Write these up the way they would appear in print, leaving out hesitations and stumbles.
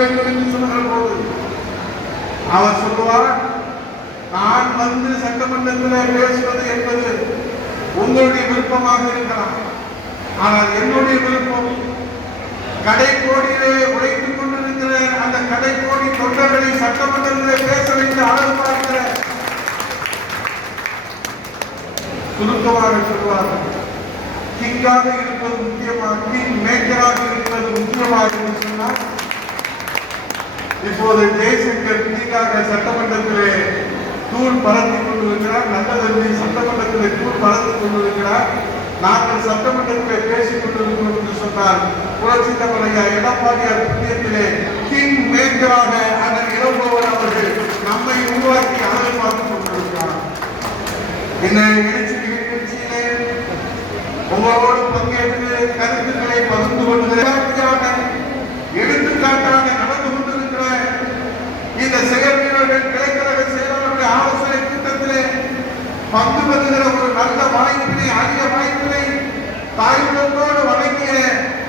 வேண்டும் என்று சொல்கிற போது அவர் சொல்லுவார், நான் வந்து சட்டமன்றத்தில் பேசுவது என்பது உங்களுடைய விருப்பமாக இருக்கலாம், ஆனால் என்னுடைய விருப்பம் கடைக்கோடியிலே உழைத்துக் கொண்டிருக்கிற அந்த கடைக்கோடி தொண்டர்களை சட்டமன்றத்திலே பேச வைத்து அழகு பார்க்கிற சுருக்கமாக சொல்வார்கள், கிங்காக இருப்பது முக்கியமாக, கிங் மேக்கராக இருப்பது முக்கியமாக என்று சொன்னால், இப்போது ஜெய்சங்கர் கிங்காக சட்டமன்றத்திலே தூள் பறத்திக் கொண்டிருக்கிறார். நல்லதென்று சட்டமன்றத்திலே தூள் பறத்துக் கொண்டிருக்கிறார். நாங்கள் சட்டமன்றத்திலே பேசிக் கொண்டிருக்கிறோம் என்று சொன்னால், புரட்சி தலைவர் எடப்பாடியார் புண்ணியத்திலே கிங் மேக்கராக அதன் இளம்பவர் அவர்கள் நம்மை உருவாக்கி அழகு பார்த்துக் கொண்டிருக்கிறார். இந்த நிகழ்ச்சியிலே உங்களோடு பங்கேற்று கருத்துக்களை பகிர்ந்து கொள்வதற்காக எடுத்துக்காட்டாக நடந்து கொண்டிருக்கிற இந்த செயல் வீரர்கள் கிளைக்கழக செயலாளருடைய ஆலோசனை கூட்டத்திலே பங்கு பெறுகிற ஒரு நல்ல வாய்ப்பினை, அரிய வாய்ப்பினை தாய்மொழியோடு வழங்கிய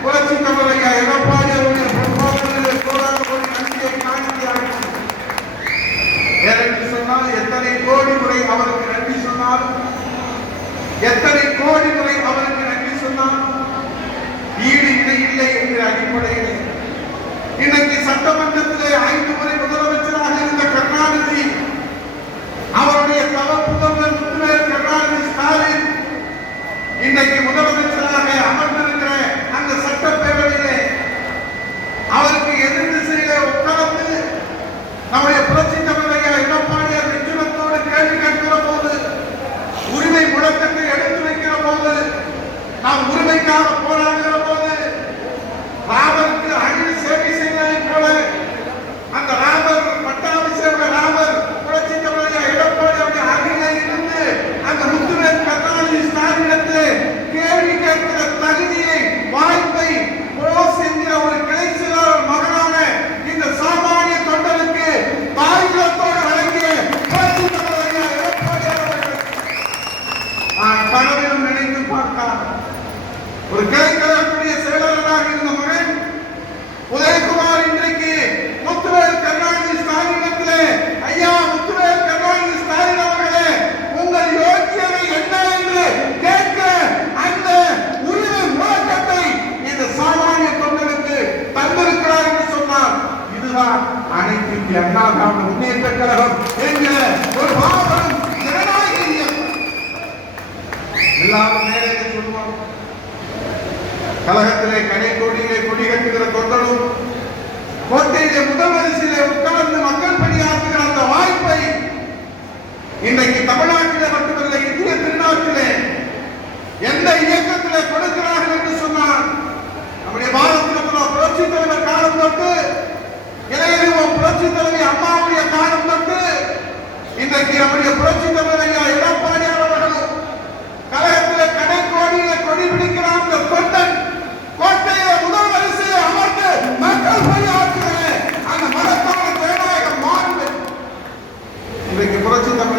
புரட்சி தலைவர் எடப்பாடி அவருடைய பொறுப்பாளர்களிலே கோடான கோடி நன்றியை காணிக்கிறார்கள். ஏனென்று சொன்னால், எத்தனை கோடி முறை அவருக்கு நன்றி சொன்னாலும், எத்தனை கோடி முறை அவருக்கு நன்றி சொன்னாலும் ஈடு இணை இல்லை என்கிற அடிப்படையில் இன்றைக்கு சட்டமன்றத்திலே 5 முறை முதலமைச்சராக இருந்த கருணாநிதி, அவருடைய புதல்வர் முத்துவேல் கருணாநிதி ஸ்டாலின் இன்றைக்கு முதலமைச்சராக அமர்ந்திருக்கிற அந்த சட்டப்பேரவையிலே அவருக்கு எதிர் திசையிலே உட்கார்ந்து நம்முடைய புரட்சி தலைவர் எடப்பாடியார் நெஞ்சுரத்தோடு கேள்வி கேட்கிற போது, உரிமை முழக்கத்தை எடுத்து வைக்கிற போது, நாம் உரிமைக்காக போராடுகிற போது, ராமருக்கு அழிவு சேவை செய்வதை போல அந்த ராமர் பட்டாபிஷேக ராமர் புரட்சி தலைவர் எடப்பாடி அருகிலே இருந்து அந்த முத்துவேல் கருணாநிதி ஸ்டாலினிடத்திலே கேள்வி கேட்கிற தகுதியை, வாய்ப்பை போஸ் என்கிற ஒரு கிளை செயலாளர் மகனான இந்த சாமானிய தொண்டருக்கு தாய்களத்தோடு வழங்கிய புரட்சி தலைவர் எடப்பாடி அவர்கள் நான் கனவிலும் நினைத்து பார்த்தார். ஒரு கிளைக்கழகத்துடைய செயலாளராக இருந்த மகன் உதயகுமார் இன்றைக்கு முத்துவேல் கருணாநிதி ஸ்டாலினிடத்திலே, ஐயா முத்துவேல் கருணாநிதி ஸ்டாலின் அவர்களே, உங்கள் யோக்கியதை என்ன என்று கேட்க அந்த உரிமை முழக்கத்தை இந்த சாமானிய தொண்டருக்கு தந்திருக்கிறார் என்று சொன்னார். இதுதான் அனைத்து இந்திய அண்ணா திராவிட முன்னேற்ற கழகம் என்கிற ஒரு மாபெரும் ஜனநாயக இயக்கம். எல்லாரும் மேலே சொல்லுவாங்க, கழகத்திலே கடைக்கோடியிலே கொடி கட்டுகிற தொண்டரும் கோட்டையிலே முதல் வரிசையிலே உட்கார்ந்து மக்கள் பணியாற்றுகிற அந்த வாய்ப்பை இன்றைக்கு தமிழ்நாட்டிலே மட்டுமல்ல, இந்திய திருநாட்டிலே எந்த இயக்கத்திலே கொடுக்கிறார்கள் என்று சொன்னால், நம்முடைய பாரத ரத்னா புரட்சி தலைவர் காலம் தொட்டு, இளைஞர் புரட்சி தலைவி அம்மாவுடைய காலம் தொட்டு இன்றைக்கு